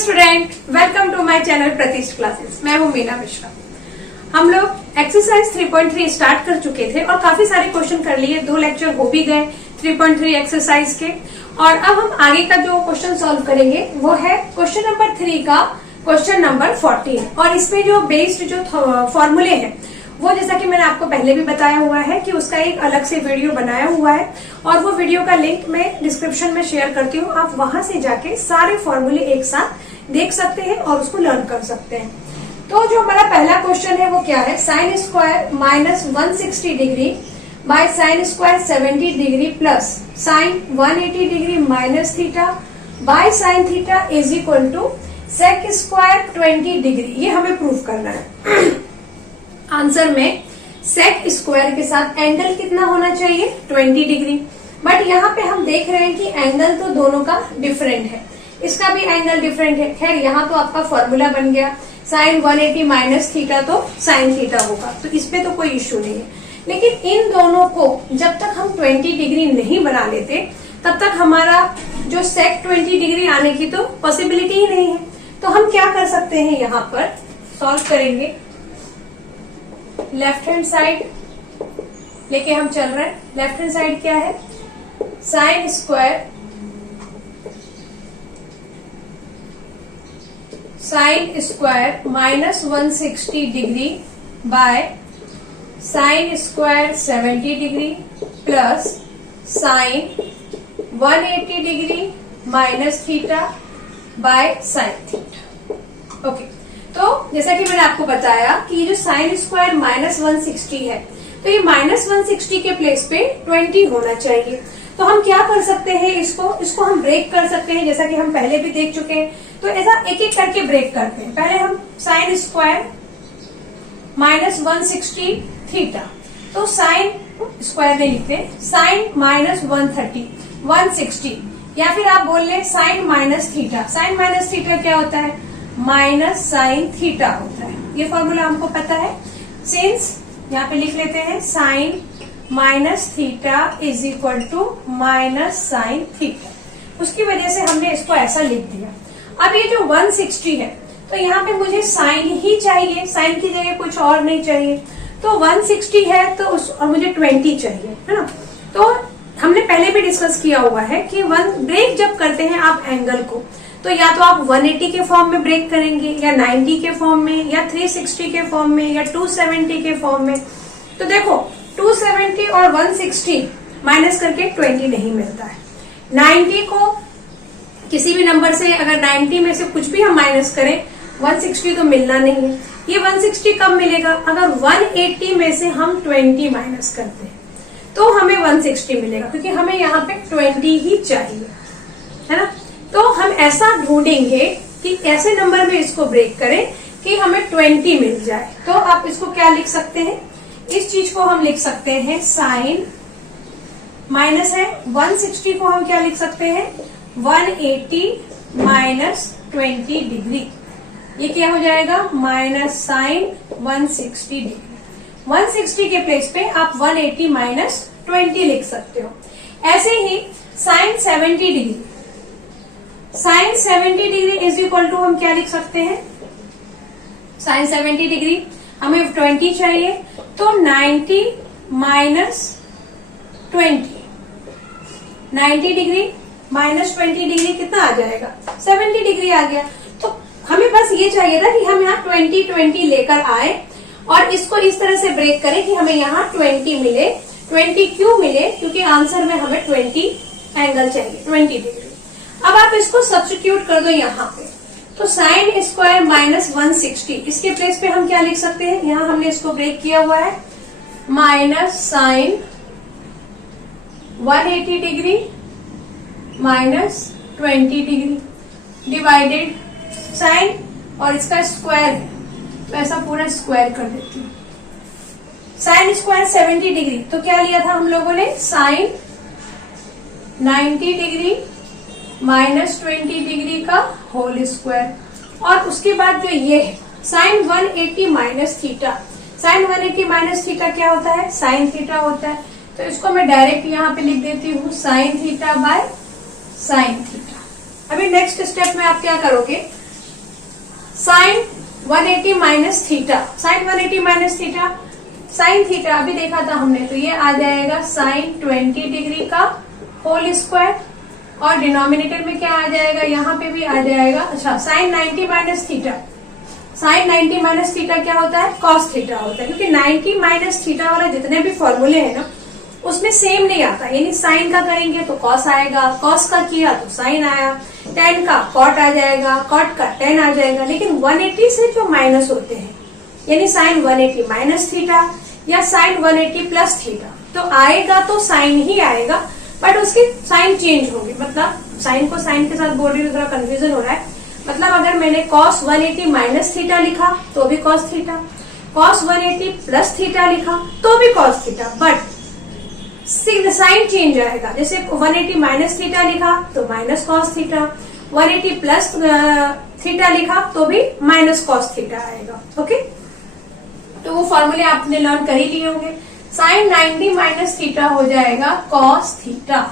Student, welcome to my channel Pratish classes. मैं हूं मीना मिश्रा। हम लोग एक्सरसाइज 3.3 स्टार्ट कर चुके थे और काफी सारे क्वेश्चन कर लिए। 2 लेक्चर हो भी गए 3.3 एक्सरसाइज के। और अब हम आगे का जो क्वेश्चन सॉल्व करेंगे वो है क्वेश्चन नंबर 3 का क्वेश्चन नंबर 14। और इसमें जो बेस्ड जो फॉर्मूले हैं वो जैसा कि मैंने आपको पहले भी बताया हुआ है कि उसका एक अलग से वीडियो बनाया हुआ है और वो वीडियो का लिंक मैं डिस्क्रिप्शन में शेयर करती हूँ। आप वहां से जाके सारे फॉर्मूले एक साथ देख सकते हैं और उसको लर्न कर सकते हैं। तो जो हमारा पहला क्वेश्चन है वो क्या है, sine square minus 160 degree by sine square 70 degree plus sine 180 degree minus theta by sine theta is equal to sec square 20 degree. ये हमें प्रूफ करना है। आंसर में सेक स्क्वायर के साथ एंगल कितना होना चाहिए, 20 डिग्री। बट यहाँ पे हम देख रहे हैं कि एंगल तो दोनों का डिफरेंट है, इसका भी एंगल डिफरेंट है। खैर यहाँ तो आपका फॉर्मूला बन गया, साइन 180 माइनस थीटा तो साइन थीटा होगा, तो इसमें तो कोई इश्यू नहीं है। लेकिन इन दोनों को जब तक हम 20 डिग्री नहीं बना लेते तब तक हमारा जो सेक 20 डिग्री आने की तो पॉसिबिलिटी ही नहीं है। तो हम क्या कर सकते हैं, यहाँ पर सॉल्व करेंगे। लेफ्ट हैंड साइड लेके हम चल रहे हैं। लेफ्ट हैंड साइड क्या है, sine square minus 160 degree by sine square 70 degree plus sine 180 degree minus theta by sine theta. Okay, तो जैसा कि मैंने आपको बताया कि ये जो साइन स्क्वायर माइनस 160 है तो ये माइनस 160 के प्लेस पे 20 होना चाहिए। तो हम क्या कर सकते हैं, इसको हम ब्रेक कर सकते हैं, जैसा कि हम पहले भी देख चुके हैं। तो ऐसा एक एक करके ब्रेक करते हैं। पहले हम साइन स्क्वायर माइनस 160 थीटा, तो साइन स्क्वायर नहीं लिखते, साइन माइनस 160 या फिर आप बोल लें sine minus theta. Sine minus theta क्या होता है, माइनस साइन थीटा होता है। ये फॉर्मूला हमको पता है। सिंस यहाँ पे लिख लेते हैं sine minus theta is equal to minus sine theta, उसकी वजह से हमने इसको ऐसा लिख दिया। अब ये जो 160 है तो यहाँ पे मुझे साइन ही चाहिए, साइन की जगह कुछ और नहीं चाहिए। तो 160 है तो और मुझे 20 चाहिए, है ना। तो हमने पहले भी डिस्कस किया हुआ है कि ब्रेक जब करते हैं आप एंगल को, तो या तो आप 180 के फॉर्म में ब्रेक करेंगे या 90 के फॉर्म में या 360 के फॉर्म में या 270 के फॉर्म में। तो देखो 270 और 160 माइनस करके 20 नहीं मिलता है। 90 को किसी भी नंबर से अगर 90 में से कुछ भी हम माइनस करें 160 तो मिलना नहीं है। ये 160 कब मिलेगा, अगर 180 में से हम 20 माइनस करते हैं तो हमें 160 मिलेगा, क्योंकि हमें यहाँ पे 20 ही चाहिए, है ना। तो हम ऐसा ढूंढेंगे कि ऐसे नंबर में इसको ब्रेक करें कि हमें 20 मिल जाए। तो आप इसको क्या लिख सकते हैं, इस चीज को हम लिख सकते हैं साइन माइनस है 160 को हम क्या लिख सकते हैं, 180 माइनस 20 डिग्री। ये क्या हो जाएगा, माइनस साइन 160 डिग्री। 160 के प्लेस पे आप 180 माइनस 20 लिख सकते हो। ऐसे ही sine 70 degree, sine 70 degree is equal to हम क्या लिख सकते हैं, साइन 70 डिग्री हमें 20 चाहिए तो 90 माइनस 20, 90 डिग्री माइनस 20 डिग्री कितना आ जाएगा, 70 डिग्री आ गया। तो हमें बस ये चाहिए था कि हम यहाँ 20 लेकर आए और इसको इस तरह से ब्रेक करें कि हमें यहाँ 20 मिले। 20 क्यों मिले, क्योंकि आंसर में हमें 20 एंगल चाहिए, 20 डिग्री। अब आप इसको सब्स्टिट्यूट कर दो यहाँ पे, तो साइन स्क्वायर माइनस 160 इसके प्लेस पे हम क्या लिख सकते हैं, यहाँ हमने इसको ब्रेक किया हुआ है, minus sine 180 degree minus 20 degree divided sine, और इसका स्क्वायर है तो ऐसा पूरा स्क्वायर कर देती हूँ। साइन स्क्वायर 70 डिग्री तो क्या लिया था हम लोगों ने, साइन 90 डिग्री माइनस 20 डिग्री का होल स्क्वायर। और उसके बाद जो ये है sine 180 minus theta, sine 180 minus theta क्या होता है, साइन थीटा होता है। तो इसको मैं डायरेक्ट यहाँ पे लिख देती हूँ sine theta by sine theta. अभी नेक्स्ट स्टेप में आप क्या करोगे, sine 180 minus theta, sine 180 minus theta, sine theta अभी देखा था हमने, तो ये आ जाएगा साइन 20 डिग्री का होल स्क्वायर, और डिनोमिनेटर में क्या आ जाएगा, यहाँ पे भी आ जाएगा, अच्छा sine 90 minus theta, sine 90 minus theta क्या होता है, कॉस थीटा होता है, क्योंकि 90 माइनस थीटा वाला जितने भी फॉर्मूले हैं ना उसमें सेम नहीं आता, यानी साइन का करेंगे तो कॉस आएगा, कॉस का किया तो साइन आया, टेन का कॉट आ जाएगा, कॉट का टेन आ जाएगा, लेकिन 180 से जो माइनस होते हैं, यानी साइन 180 माइनस थीटा या साइन 180 प्लस थीटा, तो आएगा तो साइन ही आएगा, बट उसकी साइन चेंज होगी, मतलब साइन को साइन के साथ बोल रही हूँ, थोड़ा कंफ्यूजन हो रहा है, मतलब अगर मैंने cos 180 माइनस थीटा लिखा तो भी cos theta, cos 180 plus theta लिखा तो भी cos theta, but sign change आएगा, जैसे 180 माइनस थीटा लिखा तो minus cos theta, 180 plus theta लिखा तो भी माइनस cos थीटा आएगा। ओके, तो वो फॉर्मूले आपने लर्न कर ही लिए होंगे। साइन 90 माइनस थीटा हो जाएगा cos थीटा,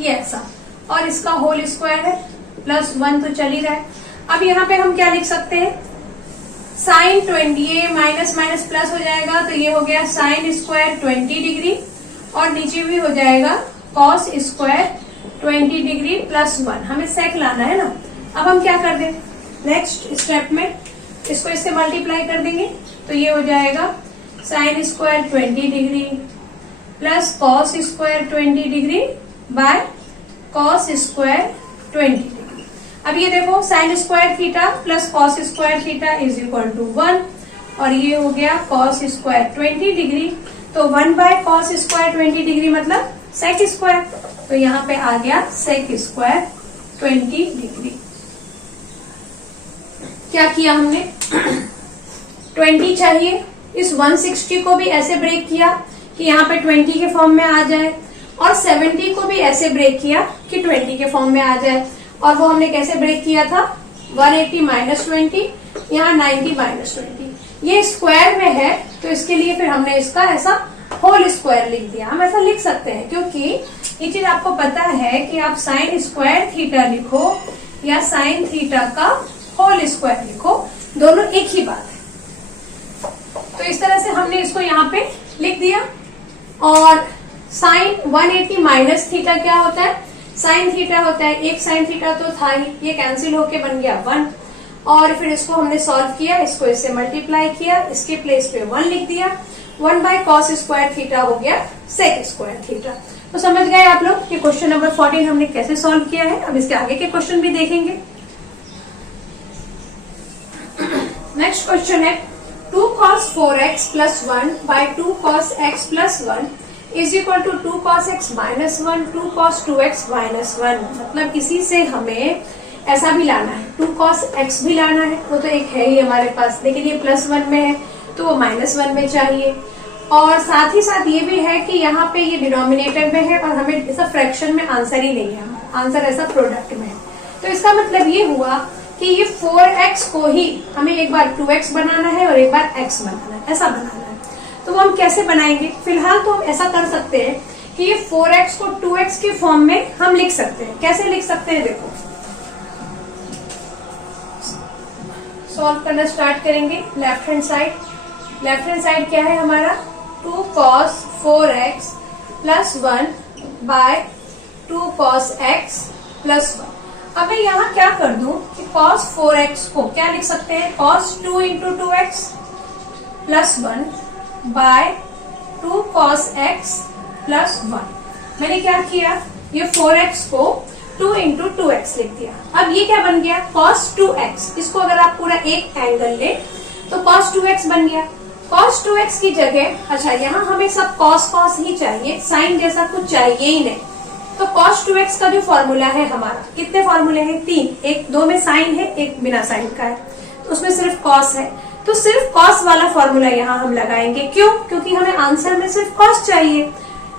ये ऐसा, और इसका होल स्क्वायर है, प्लस 1 तो चल ही रहा है। अब यहाँ पे हम क्या लिख सकते हैं, साइन 20, ये माइनस माइनस प्लस हो जाएगा, तो ये हो गया साइन स्क्वायर 20 डिग्री, और नीचे भी हो जाएगा कॉस स्क्वायर 20 डिग्री प्लस 1, हमें सेक लाना है ना। अब हम क्या कर दें, नेक्स्ट स्टेप में इसको इससे मल्टीप्लाई कर देंगे, तो ये हो जाएगा sine square 20 degree plus cos square 20 degree by cos square 20 degree. अब ये देखो sine square theta plus cos square theta is equal to 1, और ये हो गया कॉस स्क्वायर 20 डिग्री, तो 1 बाय कॉस स्क्वायर 20 डिग्री मतलब सेक स्क्वायर, तो यहाँ पे आ गया सेक स्क्वायर 20 डिग्री। क्या किया हमने 20 चाहिए, इस 160 को भी ऐसे ब्रेक किया कि यहाँ पे 20 के फॉर्म में आ जाए, और 70 को भी ऐसे ब्रेक किया कि 20 के फॉर्म में आ जाए, और वो हमने कैसे ब्रेक किया था, 180 माइनस 20, यहाँ 90 माइनस 20, ये स्क्वायर में है तो इसके लिए फिर हमने इसका ऐसा होल स्क्वायर लिख दिया। हम ऐसा लिख सकते हैं क्योंकि ये चीज आपको पता है कि आप साइन स्क्वायर थीटा लिखो या साइन थीटा का होल स्क्वायर लिखो, दोनों एक ही बात है। तो इस तरह से हमने इसको यहाँ पे लिख दिया। और साइन 180 माइनस थीटा क्या होता है, साइन थीटा होता है, एक साइन थीटा तो था ही, ये कैंसिल होके बन गया 1, और फिर इसको हमने सॉल्व किया, इसको इससे मल्टीप्लाई किया, इसके प्लेस पे 1 लिख दिया, 1 बाय कॉस स्क्वायर थीटा हो गया सेक स्क्वायर थीटा। तो समझ गए आप लोग कि क्वेश्चन नंबर 14 हमने कैसे सॉल्व किया है। अब इसके आगे के क्वेश्चन भी देखेंगे। नेक्स्ट क्वेश्चन है 2 cos 4x plus 1 by 2 cos x plus 1 is equal to 2 cos x minus 1 2 cos 2x minus 1। मतलब इसी से हमें ऐसा भी लाना है, 2 cos x भी लाना है, वो तो एक है ही हमारे पास, लेकिन ये प्लस 1 में है तो वो माइनस 1 में चाहिए। और साथ ही साथ ये भी है कि यहाँ पे ये डिनोमिनेटर में है और हमें ऐसा फ्रैक्शन में आंसर ही नहीं है, हमारा आंसर ऐसा प्रोडक्ट में है। तो इसका मतलब ये हुआ कि ये 4x को ही हमें एक बार 2x बनाना है और एक बार x बनाना है, ऐसा बनाना है। तो वो हम कैसे बनाएंगे, फिलहाल तो हम ऐसा कर सकते हैं कि ये 4x को 2x के फॉर्म में हम लिख सकते हैं। कैसे लिख सकते हैं, देखो सॉल्व करना स्टार्ट करेंगे। लेफ्ट हैंड साइड क्या है हमारा, 2 cos 4x plus 1 by 2 cos x plus 1। अब मैं यहाँ क्या कर दूं कि cos 4x को क्या लिख सकते हैं, cos 2 into 2x plus 1 by 2 cos x plus 1। मैंने क्या किया, ये 4x को 2 इंटू 2x लिख दिया। अब ये क्या बन गया, cos 2x। इसको अगर आप पूरा एक एंगल ले तो cos 2x बन गया। cos 2x की जगह, अच्छा यहाँ हमें सब cos ही चाहिए, साइन जैसा कुछ चाहिए ही नहीं। तो cos 2x का जो फॉर्मूला है हमारा, कितने फॉर्मूले हैं, 3, एक 2 में साइन है, एक बिना साइन का है, तो उसमें सिर्फ cos है, तो सिर्फ cos वाला फॉर्मूला यहाँ हम लगाएंगे। क्यों, क्योंकि हमें आंसर में सिर्फ cos चाहिए।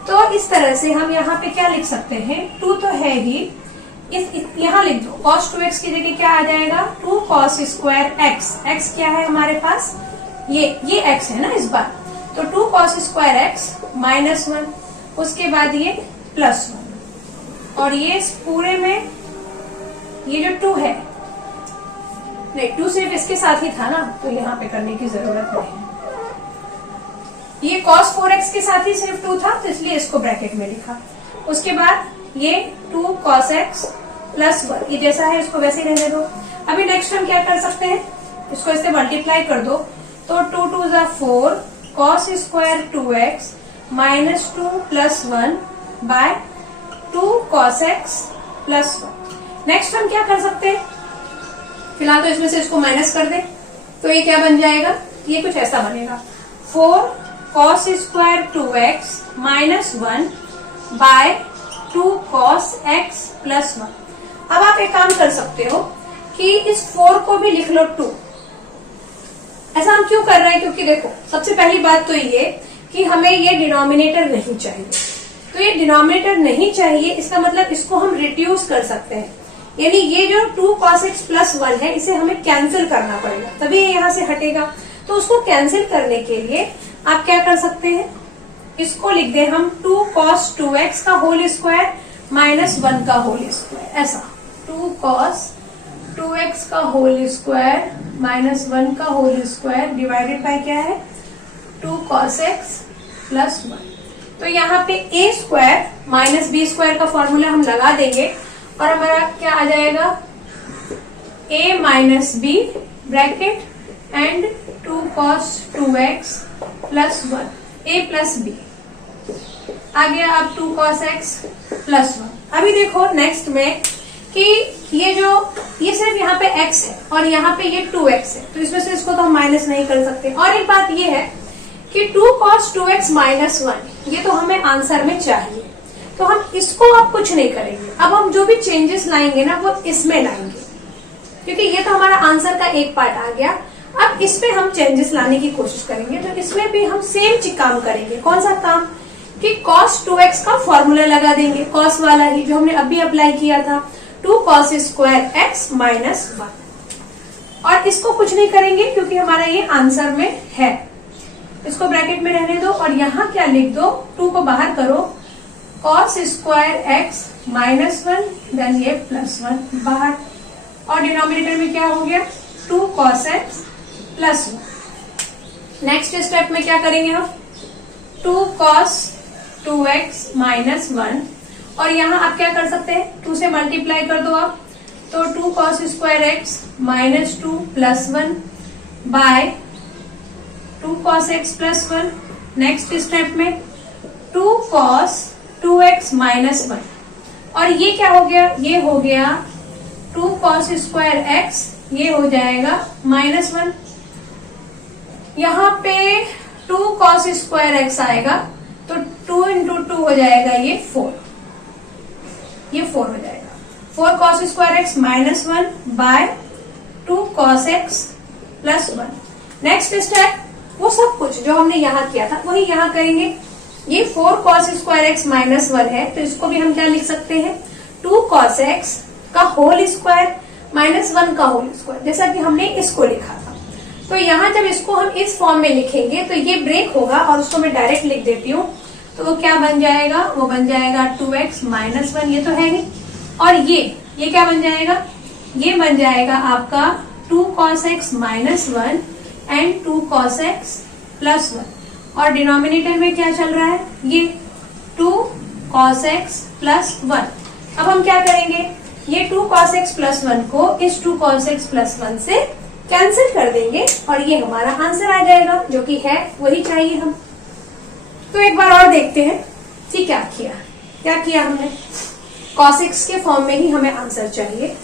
तो इस तरह से हम यहाँ पे क्या लिख सकते हैं, 2 तो है ही, यहाँ लिख दो, cos 2x की जगह क्या आ जाएगा, 2 cos स्क्वायर x। x क्या है हमारे पास, ये x है ना इस बार, तो 2 cos स्क्वायर x माइनस 1, उसके बाद ये प्लस 1, और ये इस पूरे में ये जो 2 है नहीं, 2 सिर्फ इसके साथ ही था ना, तो यहाँ पे करने की जरूरत नहीं। ये cos 4x के साथ ही सिर्फ 2 था, तो इसलिए इसको ब्रैकेट में लिखा। उसके बाद ये 2 cos x प्लस 1, ये जैसा है इसको वैसे ही रहने दो। अभी नेक्स्ट हम क्या कर सकते हैं, इसको इससे मल्टीप्लाई कर दो, तो 2 2 जा 4 cos square 2x minus 2 plus 1 by 2 cos x plus 1। Next हम क्या कर सकते हैं, फिलहाल तो इसमें से इसको माइनस कर दे, तो ये क्या बन जाएगा, ये कुछ ऐसा बनेगा 4 cos square 2x minus 1 by 2 cos x plus 1। अब आप एक काम कर सकते हो कि इस 4 को भी लिख लो 2। ऐसा हम क्यों कर रहे हैं, क्योंकि देखो सबसे पहली बात तो ये कि हमें ये डिनोमिनेटर नहीं चाहिए। तो ये डिनोमिनेटर नहीं चाहिए, इसका मतलब इसको हम रिड्यूस कर सकते हैं, यानी ये जो 2 cos x प्लस 1 है इसे हमें कैंसिल करना पड़ेगा, तभी ये यहाँ से हटेगा। तो उसको कैंसिल करने के लिए आप क्या कर सकते हैं, इसको लिख दे हम 2 cos 2x का होल स्क्वायर माइनस 1 का होल स्क्वायर, ऐसा 2 cos 2x का होल स्क्वायर माइनस 1 का होल स्क्वायर डिवाइडेड बाय क्या है 2 cos x प्लस 1। तो यहाँ पे a square minus b square का फॉर्मूला हम लगा देंगे और हमारा क्या आ जाएगा a minus B bracket and 2 cos 2x plus 1 a plus B आ गया। अब 2 cos x प्लस 1। अभी देखो नेक्स्ट में कि ये सिर्फ यहाँ पे x है और यहाँ पे ये 2x है, तो इसमें से इसको तो हम माइनस नहीं कर सकते। और एक बात ये है कि 2 cos 2x माइनस 1 ये तो हमें आंसर में चाहिए, तो हम इसको अब कुछ नहीं करेंगे। अब हम जो भी चेंजेस लाएंगे ना वो इसमें लाएंगे, क्योंकि ये तो हमारा आंसर का एक पार्ट आ गया। अब इसमें हम चेंजेस लाने की कोशिश करेंगे, तो इसमें भी हम सेम काम करेंगे। कौन सा काम कि cos 2x का फॉर्मूला लगा देंगे, cos वाला ही जो हमने अभी अप्लाई किया था, 2 cos स्क्वायर x माइनस 1। और इसको कुछ नहीं करेंगे क्योंकि हमारा ये आंसर में है, इसको ब्रैकेट में रहने दो और यहाँ क्या लिख दो, 2 को बाहर करो, cos square x minus 1 then ये प्लस 1 बाहर, और डिनोमिनेटर में क्या हो गया 2 cos x plus 1। Next step में क्या करेंगे हम 2 cos 2x माइनस 1, और यहाँ आप क्या कर सकते हैं 2 से मल्टीप्लाई कर दो आप, तो 2 cos square x minus 2 plus 1 by 2 cos x plus 1। Next step में 2 cos 2x माइनस 1, और ये क्या हो गया, ये हो गया 2 cos स्क्वायर x, ये हो जाएगा माइनस 1। यहाँ पे 2 cos स्क्वायर x आएगा तो 2 इंटू 2 हो जाएगा ये 4, ये 4 हो जाएगा 4 cos square x minus 1 by 2 cos x plus 1। Next step वो सब कुछ जो हमने यहाँ किया था वही यहाँ करेंगे। ये 4 cos स्क्वायर x माइनस 1 है, तो इसको भी हम क्या लिख सकते हैं 2 cos x का होल स्क्वायर माइनस 1 का होल स्क्वायर, जैसा कि हमने इसको लिखा था। तो यहाँ जब इसको हम इस फॉर्म में लिखेंगे तो ये ब्रेक होगा और उसको मैं डायरेक्ट लिख देती हूँ, तो वो क्या बन जाएगा, वो बन जाएगा 2x माइनस 1, ये तो है ही, और ये क्या बन जाएगा, ये बन जाएगा आपका 2 cos x minus 1 and 2 cos x plus 1, और डिनोमिनेटर में क्या चल रहा है ये 2 cos x प्लस 1। अब हम क्या करेंगे, ये 2 cos x प्लस 1 को इस 2 cos x प्लस 1 से कैंसिल कर देंगे और ये हमारा आंसर आ जाएगा, जो कि है वही चाहिए हम। तो एक बार और देखते हैं कि क्या किया हमने। cos x के फॉर्म में ही हमें आंसर चाहिए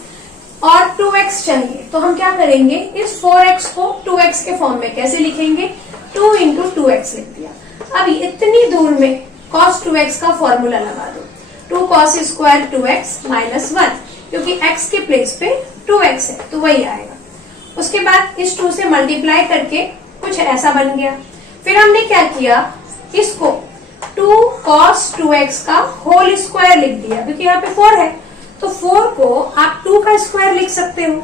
और 2x चाहिए, तो हम क्या करेंगे, इस 4x को 2x के फॉर्म में कैसे लिखेंगे, 2 इंटू 2x लिख दिया। अब इतनी दूर में cos 2x का फॉर्मूला लगा दो, 2 cos स्क्वायर 2x माइनस 1, क्योंकि x के प्लेस पे 2x है तो वही आएगा। उसके बाद इस 2 से मल्टीप्लाई करके कुछ ऐसा बन गया। फिर हमने क्या किया, इसको 2 cos 2x का होल स्क्वायर लिख दिया, क्योंकि यहाँ पे 4 है तो 4 को आप 2 का स्क्वायर लिख सकते हो,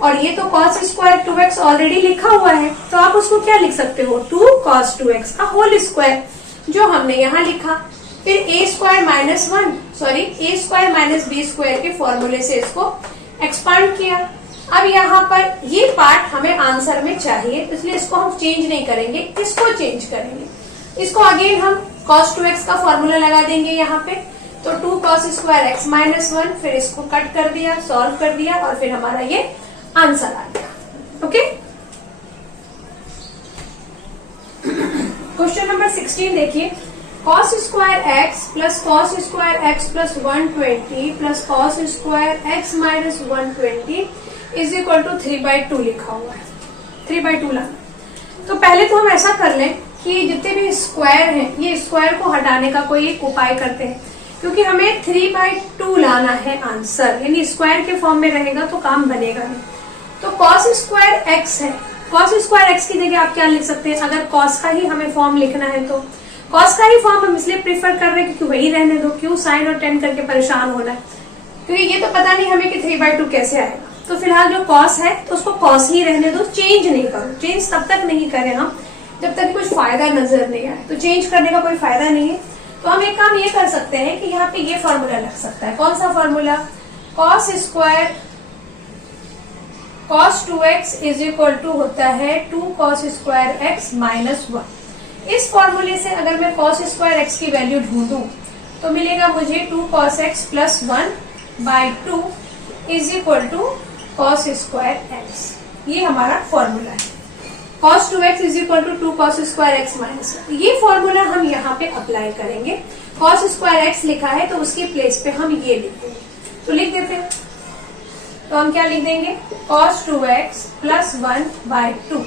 और ये तो cos स्क्वायर 2x ऑलरेडी लिखा हुआ है, तो आप उसको क्या लिख सकते हो 2 cos 2x का होल स्क्वायर, जो हमने यहाँ लिखा। फिर a square minus B square के फॉर्मूले से इसको एक्सपांड किया, अब यहाँ पर ये पार्ट हमें आंसर में चाहिए, इसलिए इसको हम चेंज नहीं करेंगे, इसको चेंज करेंगे। इसको अगेन हम cos 2x का फॉर्मूला लगा देंगे यहाँ पे, तो 2 cos स्क्वायर x माइनस 1, फिर इसको कट कर दिया, सॉल्व कर दिया और फिर हमारा ये आंसर आ गया। ओके, क्वेश्चन नंबर 16 देखिए, cos square x plus cos square x plus 120 plus cos square x minus 120 is equal to 3/2 लिखा हुआ है। 3/2 लाना, तो पहले तो हम ऐसा कर लें कि जितने भी स्क्वायर हैं, ये स्क्वायर को हटाने का कोई एक उपाय करते हैं, क्योंकि हमें 3/2 लाना है आंसर, यानी स्क्वायर के फॉर्म में रहेगा तो काम बनेगा नहीं। तो cos स्क्वायर x है, cos स्क्वायर x की जगह आप क्या लिख सकते हैं, अगर cos का ही हमें फॉर्म लिखना है तो cos का ही फॉर्म हम इसलिए प्रीफर कर रहे हैं क्योंकि वही रहने दो, क्यों साइन और टेन करके परेशान होना है, क्योंकि ये तो पता नहीं हमें कि 3/2 कैसे आएगा। तो फिलहाल जो cos है तो उसको cos ही रहने दो, चेंज नहीं करो। चेंज तब तक नहीं करें हम जब तक कुछ फायदा नजर नहीं आए, तो चेंज करने का कोई फायदा नहीं है। तो हम एक काम ये कर सकते हैं कि यहाँ पे ये फॉर्मूला लग सकता है। कौन सा formula, cos square cos 2x is equal to होता है 2 cos स्क्वायर x माइनस 1। इस फॉर्मूले से अगर मैं cos स्क्वायर x की वैल्यू ढूंढूं तो मिलेगा मुझे 2 cos x plus 1/2 is equal to cos square x। ये हमारा फॉर्मूला है, cos 2x is equal to 2 cos square x minus 1। ये फॉर्मूला हम यहाँ पे अप्लाई करेंगे। cos स्क्वायर x लिखा है तो उसके प्लेस पे हम ये लिख देंगे, तो लिख देते हैं। तो हम क्या लिख देंगे, cos 2x प्लस 1/2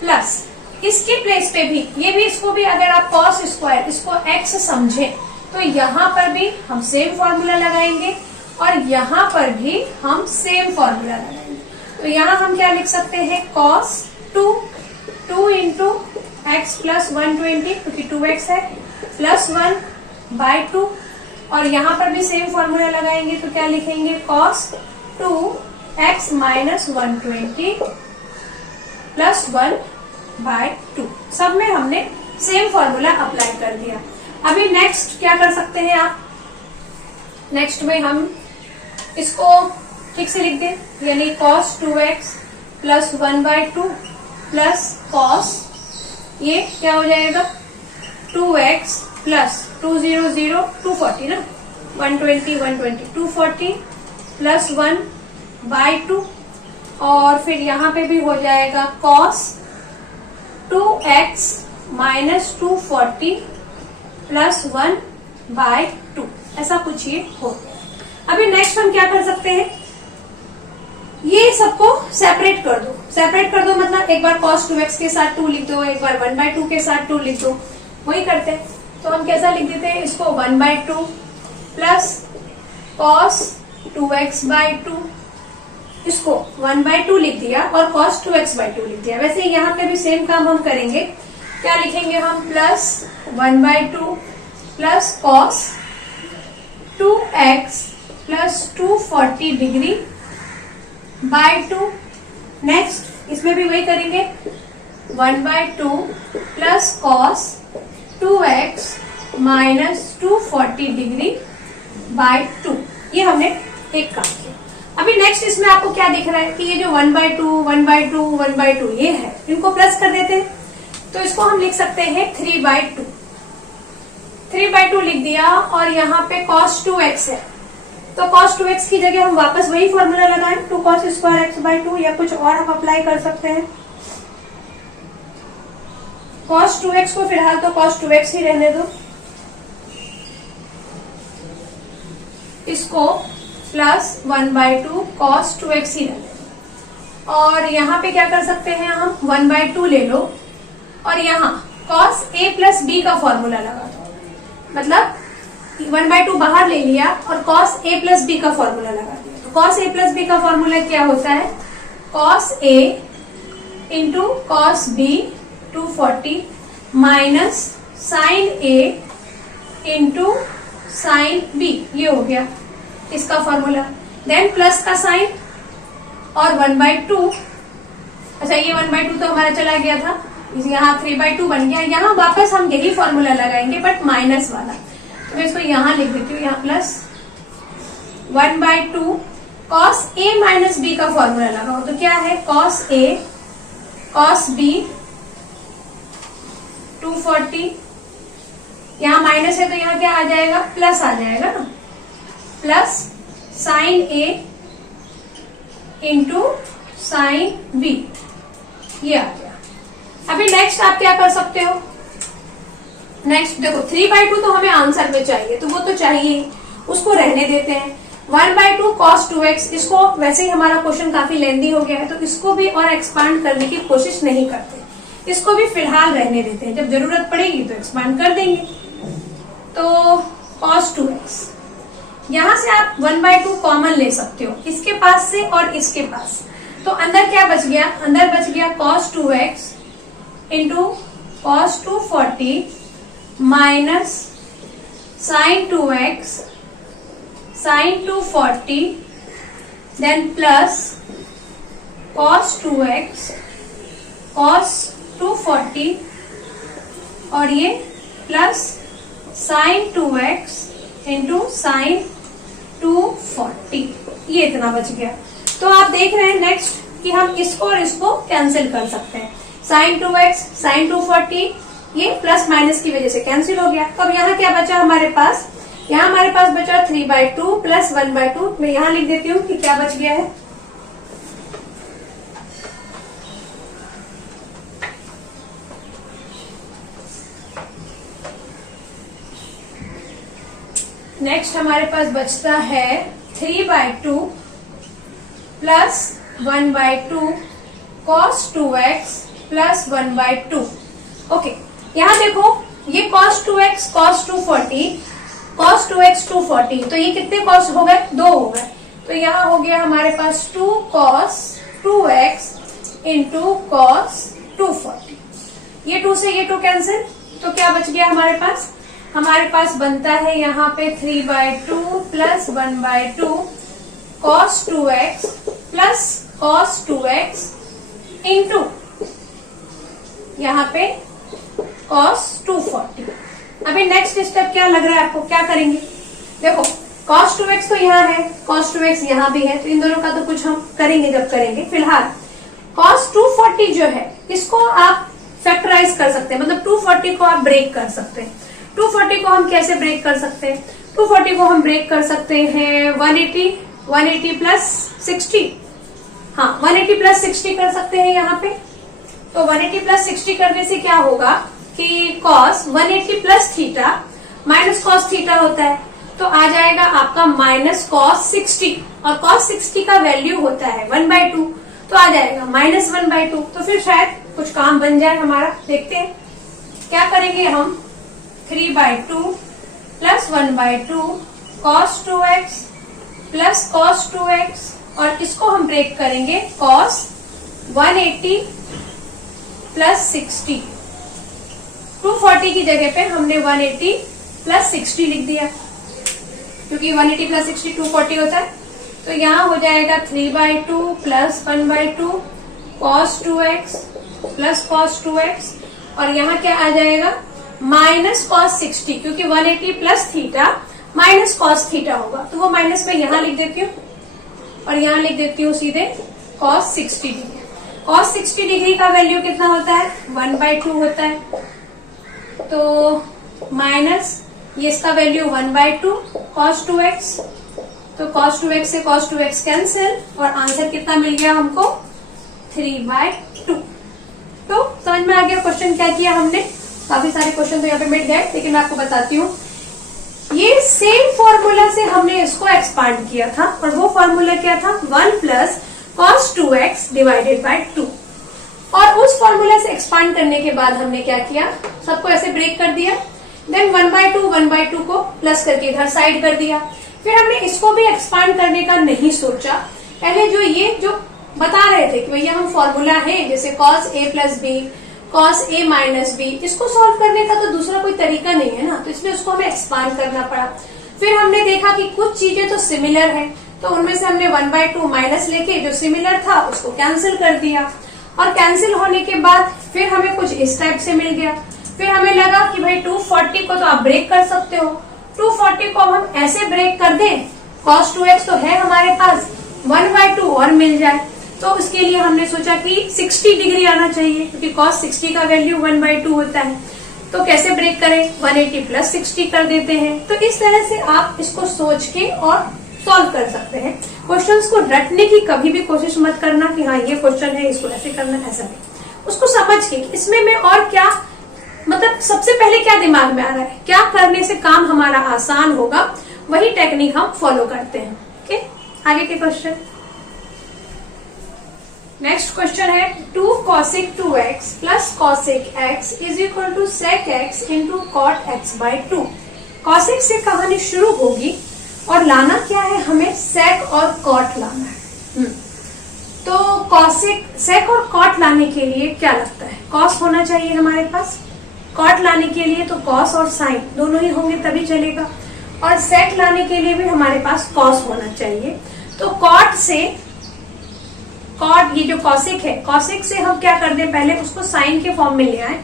प्लस इसके प्लेस पे भी, ये भी इसको भी अगर आप cos स्क्वायर इसको x समझे तो यहाँ पर भी हम सेम फॉर्मूला लगाएंगे और यहाँ पर भी हम सेम फॉर्मूला लगाएंगे। तो यहाँ हम क्या लिख सकते हैं, cos 2 इंटू एक्स प्लस 120 क्योंकि 2x है प्लस 1/2 और यहाँ पर भी सेम फॉर्मूला लगाएंगे तो क्या लिखेंगे, cos 2x माइनस 120 प्लस 1/2। सब में हमने सेम फॉर्मूला अप्लाई कर दिया। अभी नेक्स्ट क्या कर सकते हैं आप, नेक्स्ट में हम इसको ठीक से लिख दें, यानी cos 2x plus 1/2 plus cos, ये क्या हो जाएगा 2x प्लस 240 ना, 120 240 प्लस 1/2 और फिर यहाँ पे भी हो जाएगा cos 2x माइनस 240 प्लस 1/2, ऐसा कुछ ये हो गया। अभी नेक्स्ट हम क्या कर सकते हैं, ये सबको सेपरेट कर दो। सेपरेट कर दो मतलब एक बार cos 2x के साथ 2 लिख दो, एक बार 1/2 के साथ 2 लिख दो, वही करते हैं। तो हम कैसा लिख देते हैं इसको, 1/2 प्लस cos 2x/2, इसको 1/2 लिख दिया और cos 2x/2 लिख दिया। वैसे यहाँ पे भी सेम काम हम करेंगे, क्या लिखेंगे हम, plus 1/2 plus cos 2x plus 240 degree by 2। Next इसमें भी वही करेंगे, 1/2 plus cos 2x minus 240 degree by 2। ये हमने एक काम किया। अभी नेक्स्ट इसमें आपको क्या दिख रहा है कि ये जो 1/2 ये है, इनको प्लस कर देते हैं तो इसको हम लिख सकते हैं 3/2 लिख दिया और यहाँ पे cos 2x है तो cos 2x की जगह हम वापस वही फॉर्मूला लगाएं, 2 cos स्क्वायर x/2 या कुछ और हम अप्लाई कर सकते हैं। cos 2x को फिलहाल तो cos 2x ही रहने दो, इसको प्लस 1/2 cos 2x ही रहने दो और यहाँ पे क्या कर सकते हैं हम, 1/2 ले लो और यहाँ cos a प्लस b का फॉर्मूला लगा दो, मतलब 1/2 बाहर ले लिया और cos a प्लस b का फॉर्मूला लगा दिया। तो cos a प्लस b का फॉर्मूला क्या होता है, cos a into cos b 240 minus sine a into sine b, ये हो गया इसका फॉर्मूला। देन प्लस का साइन और 1/2, अच्छा ये 1/2 तो हमारा चला गया था, यहाँ 3/2 बन गया। यहाँ वापस हम यही फॉर्मूला लगाएंगे बट माइनस वाला, तो मैं इसको यहाँ लिख देती हूँ, यहाँ plus 1/2 cos A minus B का फॉर्मूला लगाओ, तो क्या है कॉस ए कॉस बी 240, यहाँ माइनस है तो यहाँ क्या आ जाएगा प्लस आ जाएगा ना, प्लस साइन ए इंटू साइन बी, ये आ गया। अभी नेक्स्ट आप क्या कर सकते हो, नेक्स्ट देखो 3/2 तो हमें आंसर में चाहिए, तो वो तो चाहिए, उसको रहने देते हैं। 1/2 cos 2x, इसको वैसे ही हमारा क्वेश्चन काफी लेंदी हो गया है, तो इसको भी और एक्सपांड करने की कोशिश नहीं करते, इसको भी फिलहाल रहने देते हैं, जब जरूरत पड़ेगी तो एक्सपांड कर देंगे। तो cos 2x, यहां से आप 1/2 कॉमन ले सकते हो, इसके पास से और इसके पास, तो अंदर क्या बच गया, अंदर बच गया cos 2x into cos 240 minus sine 2x साइन 240 then plus cos 2x cos 240 और ये plus sign 2x into sine 240, ये इतना बच गया। तो आप देख रहे हैं नेक्स्ट कि हम इसको और इसको कैंसिल कर सकते हैं, साइन 2x साइन 240 ये प्लस माइनस की वजह से कैंसिल हो गया। तो अब यहाँ क्या बचा हमारे पास, यहाँ हमारे पास बचा 3/2 प्लस 1/2, मैं यहाँ लिख देती हूँ कि क्या बच गया है, नेक्स्ट हमारे पास बचता है 3/2 plus 1/2 cos 2x plus 1/2। Okay, यहाँ देखो ये cos 2x cos 2x 240, तो ये कितने cos हो गए, 2 हो गए, तो यहाँ हो गया हमारे पास 2 cos 2x इंटू cos 240, ये 2 से ये 2 कैंसिल, तो क्या बच गया हमारे पास, हमारे पास बनता है यहाँ पे 3/2 plus 1/2 cos 2x plus cos 2x into यहाँ पे cos 240। अभी नेक्स्ट स्टेप क्या लग रहा है आपको, क्या करेंगे, देखो cos 2x तो यहाँ है, cos 2x यहाँ भी है, तो इन दोनों का तो कुछ हम करेंगे जब करेंगे। फिलहाल cos 240 जो है इसको आप फैक्टराइज कर सकते हैं, मतलब 240 को आप ब्रेक कर सकते हैं। 240 को हम कैसे ब्रेक कर सकते हैं, 240 को हम ब्रेक कर सकते हैं 180 प्लस 60, हाँ 180 प्लस 60 कर सकते हैं यहाँ पे। तो 180 प्लस 60 करने से क्या होगा कि cos 180 plus theta minus cos theta होता है, तो आ जाएगा आपका माइनस cos 60, और cos 60 का वैल्यू होता है 1/2, तो आ जाएगा माइनस 1/2। तो फिर शायद कुछ काम बन जाए हमारा, देखते हैं क्या करेंगे हम। 3/2 plus 1/2 cos 2x plus cos 2x, और इसको हम ब्रेक करेंगे cos 180 प्लस 60, 240 की जगह पे हमने 180 प्लस 60 लिख दिया, क्योंकि 180 प्लस 60 240 होता है, तो यहाँ हो जाएगा 3/2 plus 1/2 cos 2x plus cos 2x, और यहाँ क्या आ जाएगा माइनस cos 60, क्योंकि 180 plus theta minus cos theta होगा, तो वो माइनस में यहाँ लिख देती हूँ, और यहाँ लिख देती हूँ सीधे cos 60 डिग्री। cos 60 डिग्री का वैल्यू कितना होता है, 1/2 होता है, तो माइनस ये इसका वैल्यू 1/2 cos 2x, तो cos 2x से cos 2x कैंसिल, और आंसर कितना मिल गया हमको 3/2। तो समझ में आ गया क्वेश्चन क्या किया हमने, काफी सारे क्वेश्चन तो यहाँ पे मिट गए, लेकिन मैं आपको बताती हूँ ये सेम फॉर्मूला से हमने इसको एक्सपांड किया था, और वो फॉर्मूला क्या था 1 plus cos 2x divided by 2, और उस फॉर्मूला से एक्सपांड करने के बाद हमने क्या किया, सबको ऐसे ब्रेक कर दिया, देन 1/2 को प्लस करके इधर साइड कर दिया। फिर हमने इसको भी एक्सपांड करने का नहीं सोचा, पहले जो बता रहे थे कि भैया हम फॉर्मूला है जैसे cos a plus B cos a minus B, इसको सॉल्व करने का तो दूसरा कोई तरीका नहीं है ना, तो इसलिए उसको हमें एक्सपांड करना पड़ा। फिर हमने देखा कि कुछ चीजें तो सिमिलर है, तो उनमें से हमने 1/2 माइनस लेके जो सिमिलर था उसको कैंसिल कर दिया, और कैंसिल होने के बाद फिर हमें कुछ इस टाइप से मिल गया। फिर हमें लगा कि भाई 240 को तो आप ब्रेक कर सकते हो, 240 को हम ऐसे ब्रेक कर दें, cos 2x तो है हमारे पास, 1/2 और मिल जाए, तो उसके लिए हमने सोचा कि 60 डिग्री आना चाहिए, क्योंकि cos 60 का वैल्यू 1/2 होता है। तो कैसे ब्रेक करें, 180 प्लस 60 कर देते हैं। तो इस तरह से आप इसको सोच के और सॉल्व कर सकते हैं। क्वेश्चंस को रटने की कभी भी कोशिश मत करना कि हाँ ये क्वेश्चन है, इसको ऐसे करना, ऐसा नहीं। उसको समझ के इसमें मैं और क्या, मतलब सबसे पहले क्या दिमाग में आ रहा है, क्या करने से काम हमारा आसान होगा, वही टेक्निक हम फॉलो करते हैं। ओके, आगे के क्वेश्चन। नेक्स्ट क्वेश्चन है 2 cosec 2x plus cosec x is equal to sec x into cot x by 2। cosec से कहानी शुरू होगी और लाना क्या है, हमें sec और cot लाना है। तो cosec, sec और cot लाने के लिए क्या लगता है, cos होना चाहिए हमारे पास। cot लाने के लिए तो cos और sin दोनों ही होंगे तभी चलेगा, और sec लाने के लिए भी हमारे पास cos होना चाहिए। तो cot से, cot, ये जो cosec है, cosec से हम क्या कर दें, पहले उसको sin के फॉर्म में ले आए,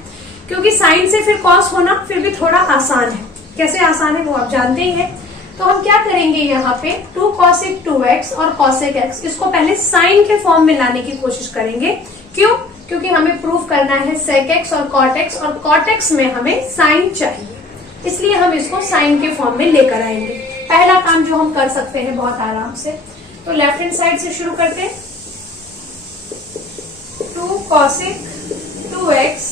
क्योंकि sin से फिर cos होना फिर भी थोड़ा आसान है। कैसे आसान है वो आप जानते ही हैं। तो हम क्या करेंगे, यहाँ पे 2 cosec 2x और cosec x, इसको पहले sin के फॉर्म में लाने की कोशिश करेंगे। क्यों, क्योंकि हमें प्रूव करना है sec x और cot x, और cot x में हमें sin चाहिए, इसलिए हम इसको sin के फॉर्म में लेकर आएंगे। पहला काम जो हम कर सकते हैं बहुत आराम से, तो लेफ्ट हैंड साइड से शुरू करते हैं। 2 cosec 2x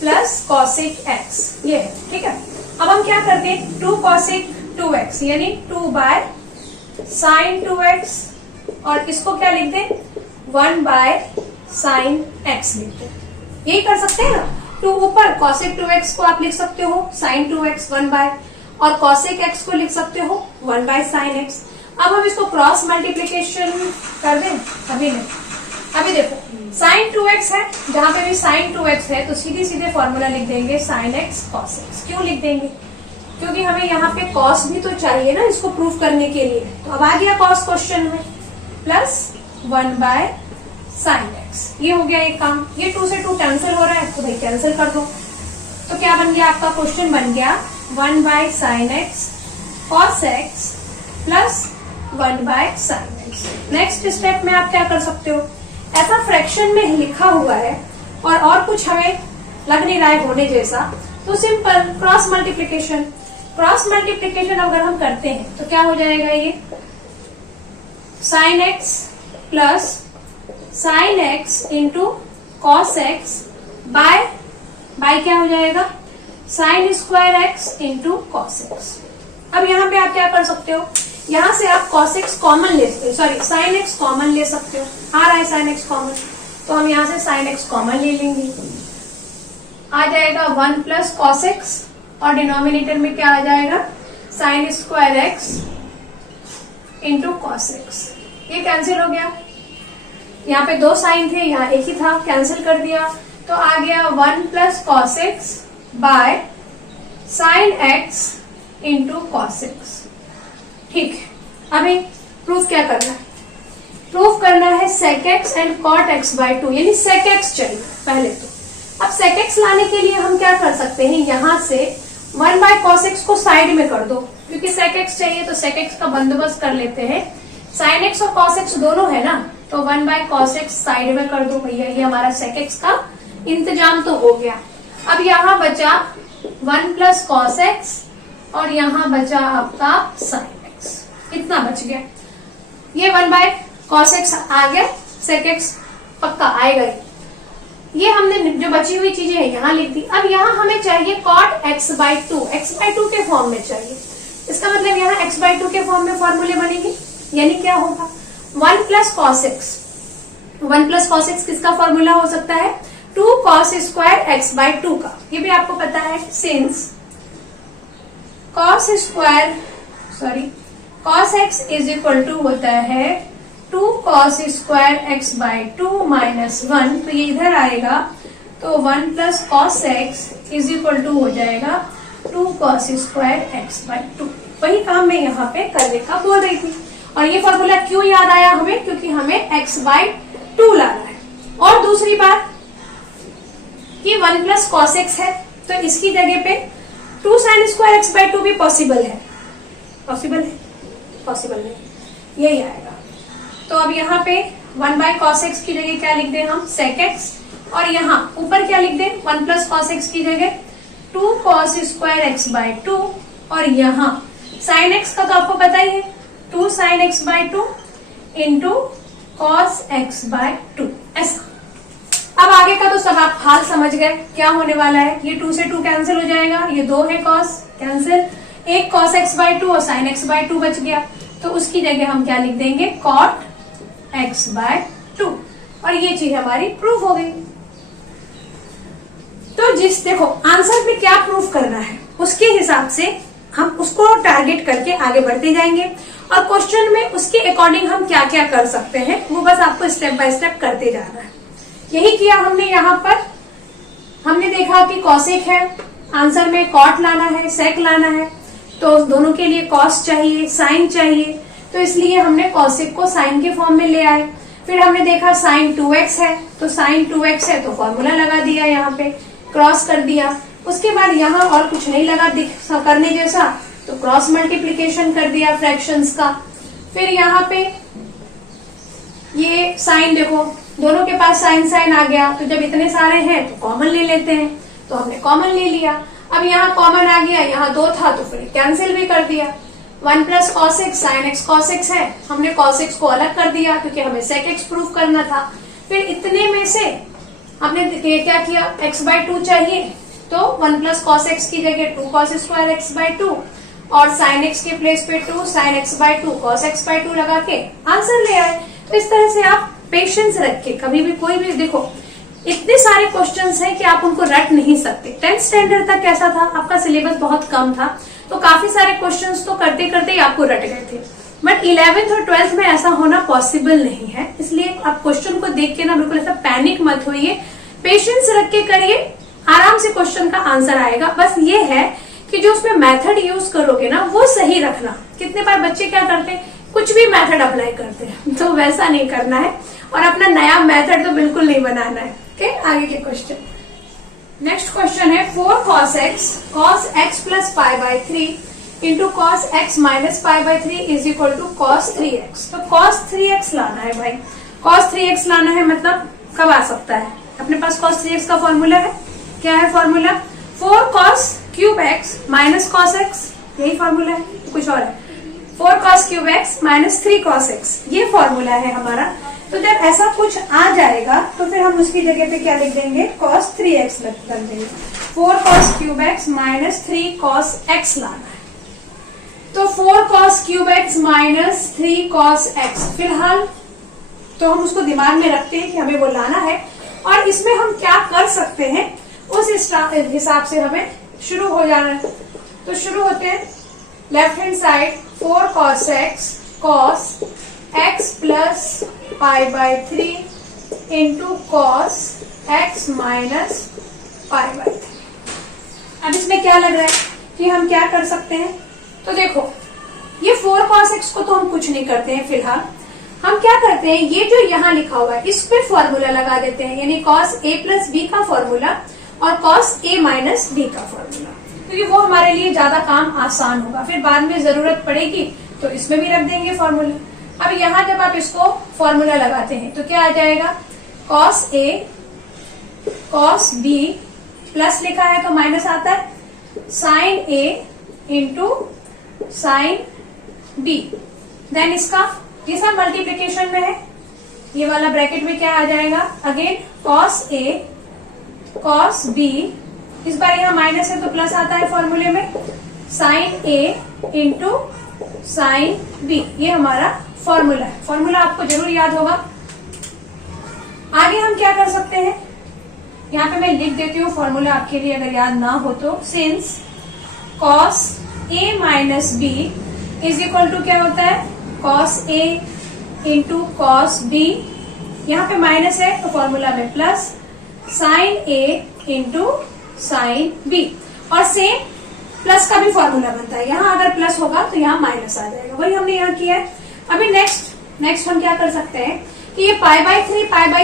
plus cosec x, ये है, ठीक है। अब हम क्या करते हैं, 2 cosec 2x यानी 2 बाय sin 2x, और इसको क्या लिखते हैं, 1 बाय sin x लिखते हैं। यही कर सकते हैं ना, 2 ऊपर cosec 2x को आप लिख सकते हो sin 2x 1 बाय, और cosec x को लिख सकते हो 1 बाय sin x। अब हम इसको क्रॉस मल्टीप्लीकेशन कर दें, अभी नहीं, अभी देखो sin 2x है, जहां पे भी sin 2x है तो सीधे सीधे फॉर्मूला लिख देंगे sin x cos x। क्यों लिख देंगे, क्योंकि हमें यहाँ पे cos भी तो चाहिए ना इसको प्रूफ करने के लिए। तो अब आ गया cos क्वेश्चन में, प्लस 1 बाय sin x, ये हो गया एक काम। ये 2 से 2 कैंसिल हो रहा है तो भाई कैंसिल कर दो। तो क्या बन गया आपका क्वेश्चन, बन गया 1 by sin x cos x plus 1 by sin x। Next step में आप क्या कर सकते हो, ऐसा फ्रैक्शन में लिखा हुआ है और कुछ हमें लग नहीं रहा है होने जैसा, तो simple cross multiplication. Cross multiplication अगर हम करते हैं तो क्या हो जाएगा, ये sin x plus sin x into cos x by क्या हो जाएगा, sin square x into cos x। अब यहाँ पे आप क्या कर सकते हो, यहाँ से आप cos x कॉमन ले सकते हो, सॉरी sin x कॉमन ले सकते हो। आ रहा है sin x कॉमन, तो हम यहाँ से sin x कॉमन ले लेंगे, आ जाएगा 1 प्लस cos x, और डिनोमिनेटर में क्या आ जाएगा, sin square x into cos x। ये कैंसिल हो गया, यहाँ पे 2 साइन थे, यहाँ एक ही था, कैंसिल कर दिया, तो आ गया 1 plus cos x by sin x into cos x। ठीक है, अभी प्रूफ क्या करना है, प्रूफ करना है sec x and cot x by 2, यानी sec x चाहिए पहले तो। अब sec x लाने के लिए हम क्या कर सकते हैं, यहाँ से 1 बाय cos x को साइड में कर दो, क्योंकि sec x चाहिए तो sec x का बंदोबस्त कर लेते हैं। sin x और cos x दोनों है ना, तो 1 बाय cos x साइड में कर दो भैया, ये हमारा sec x का इंतजाम तो हो गया। अब यहाँ बचा 1 प्लस cos x और यहाँ बचा आपका sin x, कितना बच गया, ये 1 बाय cos x आ गया, sec x पक्का आएगा ही। ये हमने जो बची हुई चीजें हैं यहाँ लिख दी। अब यहाँ हमें चाहिए cot x by 2, x by 2 के फॉर्म में चाहिए। इसका मतलब यहाँ x बाई 2 के फॉर्म में फॉर्मूले बनेंगे, यानी क्या होगा 1 plus cos x। 1 plus cos x किसका फॉर्मूला हो सकता है, 2 cos स्क्वायर x बाई 2 का। ये भी आपको पता है, since cos x is equal to होता है 2 cos square x by 2 minus 1, तो ये इधर आएगा, तो 1 plus cos x is equal to हो जाएगा 2 cos स्क्वायर x बाई 2। वही काम मैं यहाँ पे करने का बोल रही थी। और ये फॉर्मूला क्यों याद आया हमें, क्योंकि हमें x बाई 2 लाना है। और दूसरी बात कि 1 प्लस cos x है, तो इसकी जगह पे 2 sin स्क्वायर x बाई 2 भी पॉसिबल है, पॉसिबल है, पॉसिबल नहीं, यही आएगा। तो अब यहाँ पे 1/cos x की जगह क्या लिख दें हम sec x, और यहाँ ऊपर क्या लिख दें 1 + cos x की जगह 2 cos स्क्वायर x बाय 2, और यहाँ sin x का तो आपको पता ही है 2 sin x by 2 into cos x by 2, ऐसा। अब आगे का तो सब आप हाल समझ गए क्या होने वाला है। ये 2 से 2 कैंसिल हो जाएगा, ये 2 है cos कैंसिल, एक cos x बाय 2 और sin x बाय 2 बच गया, तो उसकी जगह हम क्या लिख देंगे cot x बाय 2, और ये चीज हमारी प्रूफ हो गई। तो देखो आंसर में क्या प्रूफ करना है उसके हिसाब से हम उसको टारगेट करके आगे बढ़ते जाएंगे, और क्वेश्चन में उसके अकॉर्डिंग हम क्या क्या कर सकते हैं वो बस आपको स्टेप बाय स्टेप करते जाना है। यही किया हमने यहाँ पर। हमने देखा कि कॉसेक है, आंसर में कॉट लाना है, सेक लाना है, तो दोनों के लिए कॉस चाहिए, साइन चाहिए, तो इसलिए हमने कॉसेक को साइन के फॉर्म में ले आए। फिर हमने देखा साइन 2x है, तो साइन 2x है तो फॉर्मूला लगा दिया, यहाँ पे क्रॉस कर दिया। उसके बाद यहाँ और कुछ नहीं लगा करने जैसा, तो क्रॉस मल्टीप्लीकेशन कर दिया फ्रैक्शंस का। फिर यहाँ पे ये साइन देखो दोनों के पास साइन साइन आ गया, तो जब इतने सारे हैं तो कॉमन ले लेते हैं, तो हमने कॉमन ले लिया। अब यहाँ कॉमन आ गया, यहाँ 2 था तो फिर कैंसिल भी कर दिया। 1 + cos x sin x cos x है, हमने cos x को अलग कर दिया क्योंकि हमें sec x प्रूफ करना था। फिर इतने में से हमने क्या किया x बाय 2 चाहिए, तो 1 + cos x की जगह 2 cos स्क्वायर x बाय 2, और sin x के प्लेस पे 2 sin x by 2 cos x by 2 लगा के आंसर ले आए। तो इस तरह से आप पेशेंस रख के कभी भी कोई भी देखो इतने सारे क्वेश्चंस हैं कि आप उनको रट नहीं सकते। 10th स्टैंडर्ड तक कैसा था, आपका सिलेबस बहुत कम था, तो काफी सारे क्वेश्चंस तो करते करते ही आपको रट गए थे, बट 11th और 12th में ऐसा होना पॉसिबल नहीं है। इसलिए आप क्वेश्चन को देख के ना बिल्कुल ऐसा पैनिक मत होइए, पेशेंस रख के करिए, आराम से क्वेश्चन का आंसर आएगा। बस ये है कि जो उसमें मेथड यूज करोगे ना वो सही रखना। कितने बार बच्चे क्या करते हैं, कुछ भी मेथड अप्लाई करते हैं, तो वैसा नहीं करना है, और अपना नया मेथड तो बिल्कुल नहीं बनाना है। ओके, आगे के क्वेश्चन। नेक्स्ट क्वेश्चन है 4 cos x plus pi by 3 into cos x minus pi by 3 is equal to cos 3x। तो cos 3x लाना है भाई, cos 3x लाना है मतलब कब आ सकता है, अपने पास cos 3x का फॉर्मूला है। क्या है formula, 4 cos cube x minus cos x, यही फॉर्मूला है, कुछ और है। 4 cos cube x minus 3 cos x, ये फॉर्मूला है हमारा। तो जब ऐसा कुछ आ जाएगा तो फिर हम उसकी जगह पे क्या लिख देंगे cos 3x रख देंगे। 4 cos cube x minus 3 cos x लाना है, तो 4 cos cube x minus 3 cos x फिलहाल तो हम उसको दिमाग में रखते हैं कि हमें वो लाना है, और इसमें हम क्या कर सकते हैं उस हिसाब से हमें शुरू हो जाना है। तो शुरू होते हैं left hand side 4 cos x cos x plus pi by 3 into cos x minus pi by 3। अब इसमें क्या लग रहा है कि हम क्या कर सकते हैं, तो देखो ये 4 cos x को तो हम कुछ नहीं करते हैं फिलहाल, हम क्या करते हैं ये जो यहाँ लिखा हुआ है इस पे फॉर्मूला लगा देते हैं, यानी cos a प्लस b का फॉर्मूला और cos a माइनस b का फॉर्मूला, क्योंकि वो हमारे लिए ज्यादा काम आसान होगा। फिर बाद में जरूरत पड़ेगी तो इसमें भी रख देंगे फॉर्मूला। अब यहाँ जब आप इसको फॉर्मूला लगाते हैं तो क्या आ जाएगा, cos a cos b plus लिखा है तो माइनस आता है, sin a into sin b, then इसका ये सब मल्टीप्लीकेशन में है, ये वाला ब्रैकेट में क्या आ जाएगा again cos a cos b, इस बार यहाँ माइनस है तो प्लस आता है फॉर्मूले में, sin a into sin b, ये हमारा फॉर्मूला है। फॉर्मूला आपको जरूर याद होगा। आगे हम क्या कर सकते हैं, यहाँ पे मैं लिख देती हूँ फॉर्मूला आपके लिए अगर याद ना हो तो, since cos a minus b is equal to क्या होता है cos a into cos b, यहाँ पे माइनस है तो फॉर्मूला में plus, sin a into sin b, और सेम प्लस का भी फॉर्मूला बनता है, यहाँ अगर प्लस होगा तो यहाँ माइनस आ जाएगा, वही हमने यहाँ किया है। अभी नेक्स्ट हम क्या कर सकते हैं कि ये पाई बाय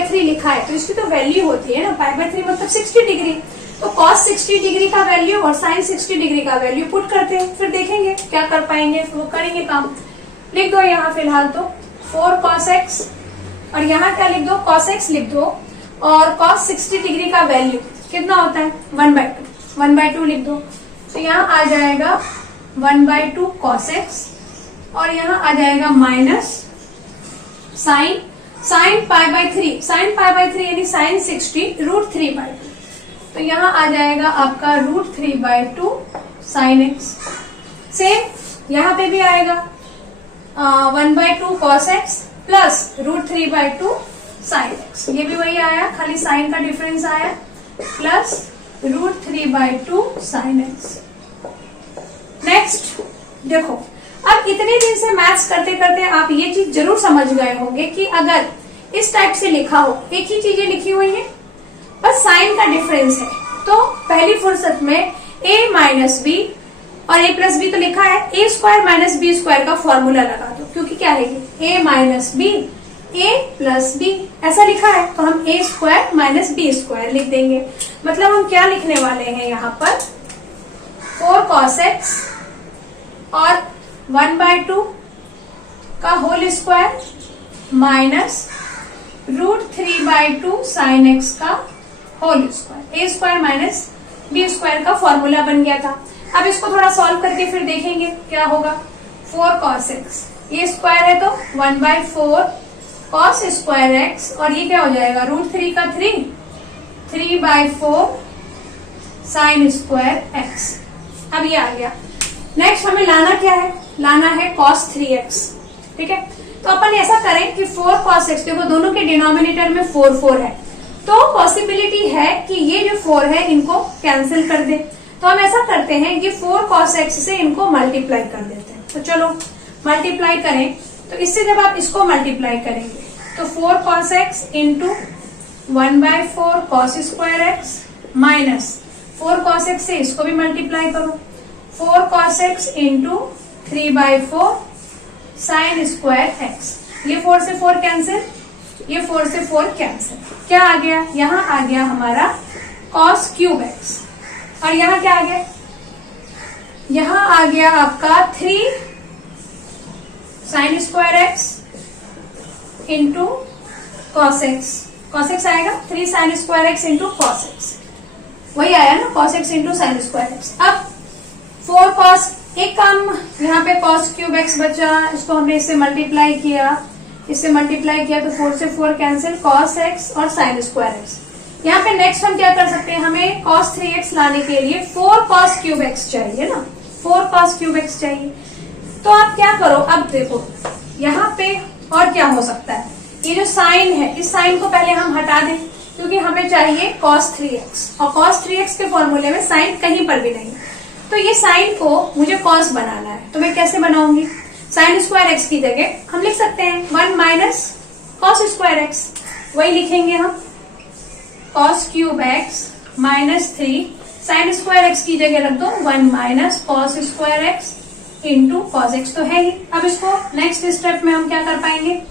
3 लिखा है तो इसकी तो वैल्यू होती है ना, पाई बाय 3 मतलब 60 डिग्री, तो cos 60 डिग्री का वैल्यू और sin 60 डिग्री का वैल्यू पुट करते हैं, फिर देखेंगे क्या कर पाएंगे, वो करेंगे काम। लिख दो यहाँ फिलहाल तो 4 cos x, और यहाँ क्या लिख दो, cos x लिख दो, और cos 60 डिग्री का वैल्यू कितना होता है 1/2, 1/2 लिख दो। तो यहाँ आ जाएगा 1/2 cos x, और यहाँ आ जाएगा माइनस साइन π/3, साइन π/3 यानी साइन 60 √3/2। तो यहाँ आ जाएगा आपका √3/2 साइन x। सेम यहाँ पे भी आएगा 1/2 cos x plus √3/2 sine x, ये भी वही आया, खाली साइन का डिफरेंस आया, प्लस √3/2 साइन x। नेक्स्ट देखो, अब इतने दिन से मैथ्स करते करते आप ये चीज जरूर समझ गए होंगे कि अगर इस टाइप से लिखा हो, एक ही चीजें लिखी हुई है, बस साइन का डिफरेंस है, तो पहली फुर्सत में a माइनस बी और a प्लस बी तो लिखा है, a square minus B square का फॉर्मूला लगा दो, क्योंकि क्या है ये a minus B a plus B ऐसा लिखा है, तो हम a square minus B square लिख देंगे। मतलब हम क्या लिखने वाले हैं यहाँ पर 4 cos x और 1/2 का whole square minus √3/2 sine x का whole square, a square minus B square का फॉर्मूला बन गया था। अब इसको थोड़ा सॉल्व करके फिर देखेंगे क्या होगा। 4 cos x, ये स्क्वायर है तो 1/4 cos स्क्वायर x, और ये क्या हो जाएगा √3 का 3, 3/4 साइन स्क्वायर x। अब ये आ गया। नेक्स्ट हमें लाना क्या है, लाना है cos 3x, ठीक है। तो अपन ऐसा करें कि 4 cos x, देखो दोनों के डिनोमिनेटर में 4 है, तो पॉसिबिलिटी है कि ये जो 4 है इनको कैंसिल कर दे। तो हम ऐसा करते हैं कि 4 cos x से इनको मल्टीप्लाई कर देते हैं। तो चलो मल्टीप्लाई करें, तो इससे जब आप इसको मल्टीप्लाई करेंगे तो 4 cos x into 1/4 cos square x minus 4 cos x से इसको भी मल्टीप्लाई करो, 4 cos x into 3/4 sine square x। ये 4 से 4 कैंसिल, ये 4 से 4 कैंसिल, क्या आ गया, यहाँ आ गया हमारा cos क्यूब x, और यहाँ क्या आ गया, यहाँ आ गया आपका 3 sine square x into cos x, cos x आएगा 3 sine square x into cos x, वही आया ना cos x into sine square x। अब 4 cos, एक काम यहाँ पे cos क्यूब x बचा, इसको हमने इससे मल्टीप्लाई किया, इससे मल्टीप्लाई किया तो 4 से 4 कैंसिल, cos x और साइन स्क्वायर x। यहाँ पे नेक्स्ट हम क्या कर सकते हैं, हमें cos 3x लाने के लिए 4 cos क्यूब x चाहिए ना, 4 cos क्यूब x चाहिए। तो आप क्या करो, अब देखो यहाँ पे और क्या हो सकता है, ये जो साइन है इस साइन को पहले हम हटा दें, क्योंकि हमें चाहिए cos 3x, और cos 3x के फॉर्मूले में साइन कहीं पर भी नहीं, तो ये साइन को मुझे cos बनाना है, तो मैं कैसे बनाऊंगी, साइन स्क्वायर x की जगह हम लिख सकते हैं 1 माइनस cos स्क्वायर x, वही लिखेंगे हम cos cube x minus 3 sine square x की जगह रख दो 1 minus cos square x into cos x तो है ही। अब इसको नेक्स्ट स्टेप में हम क्या कर पाएंगे,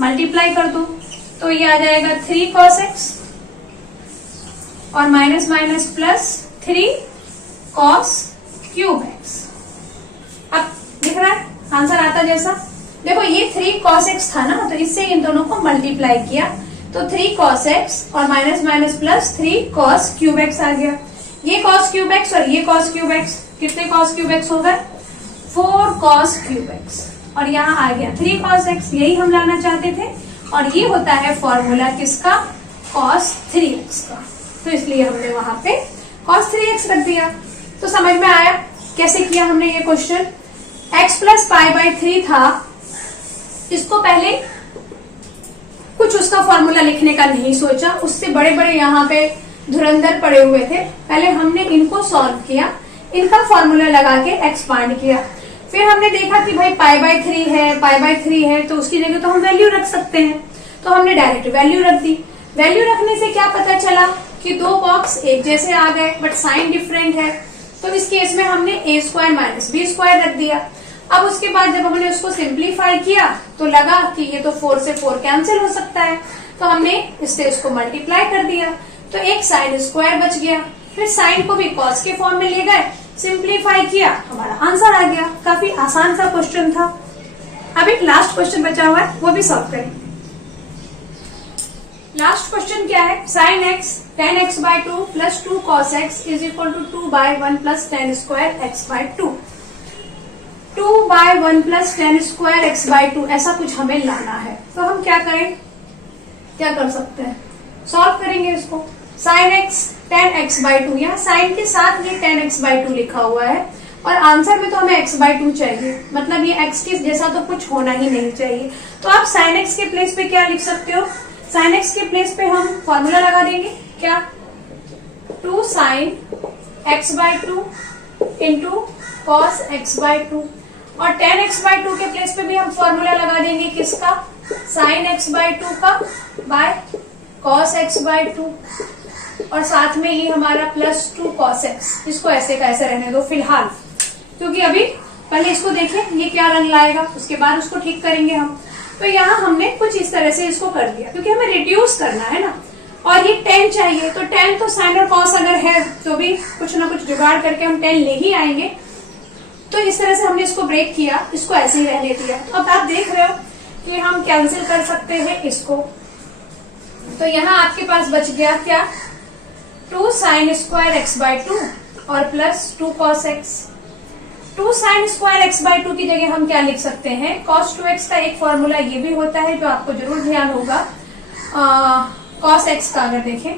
मल्टीप्लाई कर दो, तो ये आ जाएगा 3 cos x और minus minus plus 3 cos cube x। अब दिख रहा है आंसर आता जैसा, देखो ये 3 cos x था ना, तो इससे इन दोनों को मल्टीप्लाई किया तो 3 cos x और minus minus plus 3 cos cube x आ गया। ये cos क्यूब x और ये cos क्यूब x, कितने cos क्यूब x हो गए, 4 cos क्यूब x, और यहाँ आ गया 3 cos x, यही हम लाना चाहते थे, और ये होता है फॉर्मूला किसका, cos 3x का, तो इसलिए हमने वहां पे cos 3x रख दिया। तो समझ में आया कैसे किया हमने ये क्वेश्चन। x प्लस π/3 था, इसको पहले कुछ उसका फॉर्मूला लिखने का नहीं सोचा, उससे बड़े बड़े यहाँ पे धुरंधर पड़े हुए थे, पहले हमने इनको सॉल्व किया, इनका फॉर्मूला लगा के एक्सपांड किया, फिर हमने देखा कि भाई π/3 है तो उसकी जगह तो हम वैल्यू रख सकते हैं, तो हमने डायरेक्ट वैल्यू रख दी। वैल्यू रखने से क्या पता चला कि दो बॉक्स एक जैसे आ गए बट साइन डिफरेंट है, तो इस केस में हमने a square minus B square रख दिया। अब उसके बाद जब हमने उसको सिंप्लीफाई किया तो लगा कि ये तो 4 से 4 कैंसिल हो सकता है, तो हमने इससे इसको मल्टीप्लाई कर दिया, तो एक साइन स्क्वायर बच गया, फिर साइन को भी कॉस के फॉर्म में ले गए, सिंप्लीफाई किया, हमारा आंसर आ गया। काफी आसान सा क्वेश्चन था। अब एक लास्ट क्वेश्चन बचा हुआ है, वो भी सॉल्व करेंगे। लास्ट क्वेश्चन क्या है, sine X tan X by two plus 2 cos x is equal to 2 by 1 plus tan square X by 2। 2 by 1 plus tan square X by 2 ऐसा कुछ हमें लाना है। तो हम क्या करें, क्या कर सकते हैं, सॉल्व करेंगे इसको। Sign X tan X by to, यहाँ साइन के साथ ये टेन एक्स बाई टू लिखा हुआ है और आंसर में तो हमें x बाई टू चाहिए, मतलब ये x के जैसा तो कुछ होना ही नहीं चाहिए। तो आप साइन x के प्लेस पे क्या लिख सकते हो, साइन x के प्लेस पे हम फॉर्मूला लगा देंगे, क्या 2 sine x by two into cos X by two, और टेन एक्स बाई टू के प्लेस पे भी हम फॉर्मूला लगा देंगे किसका, साइन एक्स बाई टू का by cos X by two, और साथ में ये हमारा प्लस 2 cos x। इसको ऐसे का ऐसे रहने दो फिलहाल, क्योंकि अभी पहले इसको देखें ये क्या रंग लाएगा, उसके बाद उसको ठीक करेंगे हम। तो यहाँ हमने कुछ इस तरह से इसको कर दिया, क्योंकि हमें रिड्यूस करना है ना, और ये 10 चाहिए। तो 10 तो साइन और कॉस अगर है तो भी कुछ ना कुछ जुगाड़ करके हम 10 ले ही आएंगे। तो इस तरह से हमने इसको ब्रेक किया, इसको ऐसे ही रहने दिया। तो अब आप देख रहे हो कि हम कैंसिल कर सकते हैं इसको। तो यहाँ आपके पास बच गया क्या, 2 sine square X by two और plus 2 cos x। 2 sine square X by two की जगह हम क्या लिख सकते हैं, cos 2x का एक फॉर्मूला ये भी होता है जो आपको जरूर ध्यान होगा। cos x का अगर देखें,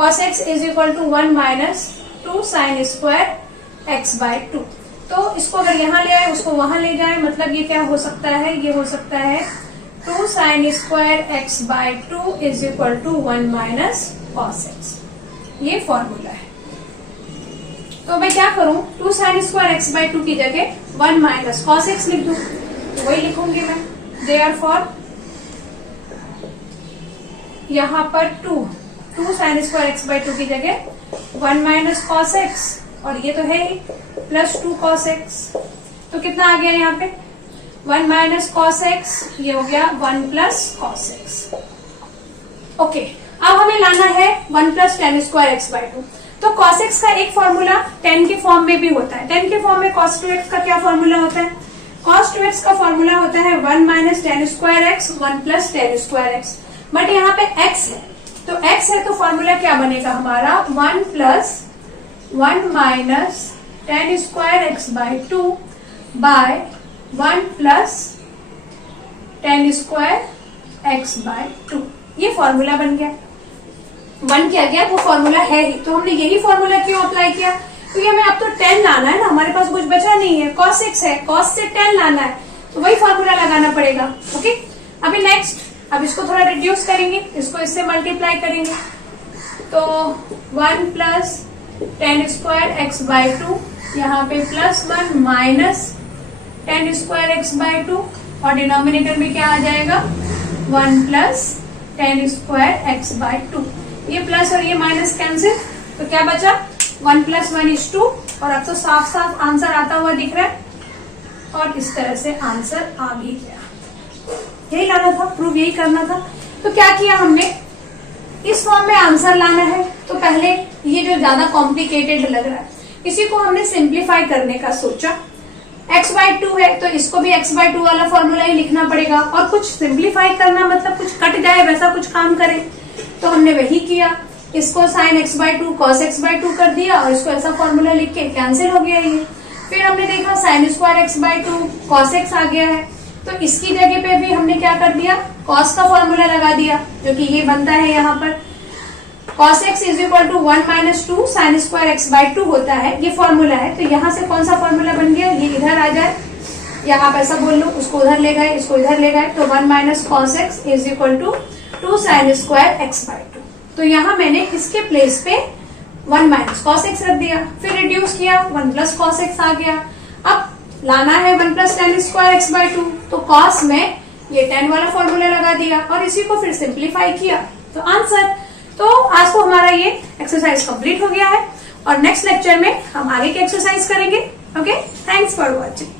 cos x is equal to 1 minus 2 sine square X by two. तो इसको अगर यहाँ ले आए उसको वहां ले जाए, मतलब ये क्या हो सकता है, ये हो सकता है 2 sine square X by two is equal to 1 minus cos x। ये फॉर्मूला है। तो मैं क्या करूं, 2 sine square X by two की जगह 1 माइनस cos x लिख दूं, तो वही लिखूंगी मैं। देयरफॉर यहाँ पर 2 sine square X by two की जगह 1 माइनस cos x, और ये तो है ही प्लस 2 cos x। तो कितना आ गया यहाँ पे, 1 माइनस cos x, ये हो गया 1 प्लस cos x। ओके, अब हमें लाना है 1 plus tan square X by two. तो cos x का एक फॉर्मूला 10 के फॉर्म में भी होता है। 10 के फॉर्म में cos 2x का क्या फॉर्मूला होता है, cos 2x का फॉर्मूला होता है 1 minus tan square x 1 plus tan square x. But यहाँ पे x है, तो x है तो फॉर्मूला क्या बनेगा हमारा, 1 plus 1 minus tan square X by two by 1 plus tan square X by two. ये फॉर्मूला बन गया, बन क्या गया, वो फॉर्मूला है ही। तो हमने यही फॉर्मूला क्यों अप्लाई किया, क्योंकि हमें अब तो 10 लाना है ना, हमारे पास कुछ बचा नहीं है, cos x है, cos से 10 लाना है, तो वही फॉर्मूला लगाना पड़ेगा। ओके, अभी नेक्स्ट, अब इसको थोड़ा रिड्यूस करेंगे, इसको इससे मल्टीप्लाई करेंगे। तो 1 plus tan square X by to, यहाँ पे plus 1 minus tan square X by two, और डिनोमिनेटर में क्या आ जाएगा, 1 plus tan square X by two. ये प्लस और ये माइनस कैंसिल, तो क्या बचा, 1 प्लस 1 इज 2, और अब तो साफ साफ आंसर आता हुआ दिख रहा है, और इस तरह से आंसर आ भी गया। यही लाना था, प्रूव यही करना था। तो क्या किया हमने, इस फॉर्म में आंसर लाना है, तो पहले ये जो ज्यादा कॉम्प्लिकेटेड लग रहा है इसी को हमने सिंप्लीफाई करने का सोचा। x बाई टू है तो इसको भी x बाई टू वाला फॉर्मूला ही लिखना पड़ेगा, और कुछ सिंप्लीफाई करना मतलब कुछ कट जाए वैसा कुछ काम करें, तो हमने वही किया। इसको sine x by two cos x by two कर दिया, और इसको ऐसा फॉर्मूला लिख के कैंसिल हो गया ये। फिर हमने देखा sign square X by two cos x आ गया है, तो इसकी जगह पे भी हमने क्या कर दिया, cos का फॉर्मूला लगा दिया, जो कि ये बनता है यहाँ पर cos x is equal to 1 minus 2 sine square X by two होता है, ये फॉर्मूला है। तो यहाँ से कौन सा फॉर्मूला बन गया, ये इधर आ जाए, या आप ऐसा बोल लो, उसको उधर ले गए, इसको इधर ले गए, तो 1 minus cos x is equal to 2 sine square X by two. तो यहाँ मैंने इसके प्लेस पे 1 माइनस cos x रख दिया, फिर रिड्यूस किया, 1 प्लस cos x आ गया। अब लाना है 1 plus tan square X by two, तो cos में ये 10 वाला फॉर्मूला लगा दिया, और इसी को फिर सिंप्लीफाई किया, तो आंसर। तो आज को हमारा ये एक्सरसाइज कंप्लीट हो गया है, और नेक्स्ट लेक्चर में हम आगे की एक्सरसाइज करेंगे। Okay, thanks for watching.